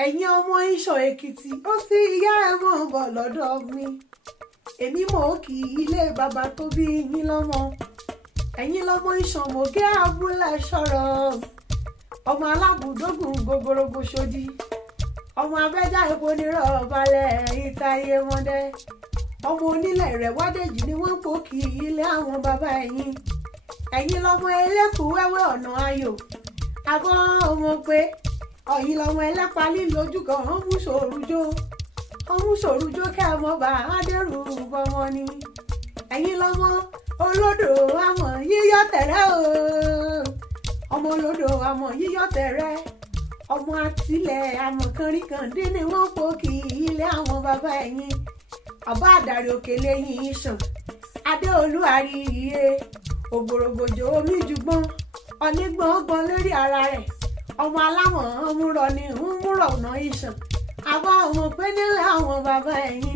ẹ̀yin ọmọ Isan-Ekiti ó sì ìyá ẹ̀ mọ̀ bọ̀ lọ́dọ̀ mi èmi mọ̀ ó kì í ilé bàbá tó bí yín lọ́mọ ẹ̀yin lọ́mọ Isan-Moge abúlé sọ̀rọ̀ ọmọ alábùdógún gogorogo ṣòdì ọmọ abẹ́jà epo nírọ̀ balẹ̀ ìtayé mọ́dẹ ọmọ onílẹ̀ rẹ̀ wádẹ́jì ni wọ́n pò kì í ilé àwọn bàbá ẹ̀yin lọ́mọ elékùú wẹ́wẹ́ ọ̀nà ayò abọ́ ọmọ pé ọ̀yìn lọ́mọ ẹlẹ́pàá lílójú kan ọmú sòrújó kẹ́ ọmọ bá adẹ́rù bọ́mọ ni ẹ̀yin lọ́mọ olódò àmọ̀ yíyọ́ tẹ̀rẹ́ o ọmọ olódò àmọ̀ yíyọ́ tẹ̀rẹ́ ọmọ àtìlẹ̀ àmọ̀ kànríkàndín ni wọ́n pò kì í ilé àwọn bàbá ẹ̀yin ọba àdàrí òkè lẹ́yìn ìṣàn adéolú àríyé ògbòrògbòjò omi jùgbọ́n onígbọ̀ngbọ̀n lórí ara rẹ̀ ọmọ alámọ̀ ọmúrọ̀ ni ń múrọ̀ ọ̀nà ìṣàn àbá ọmọ pé nílẹ̀ àwọn bàbá ẹ̀yìn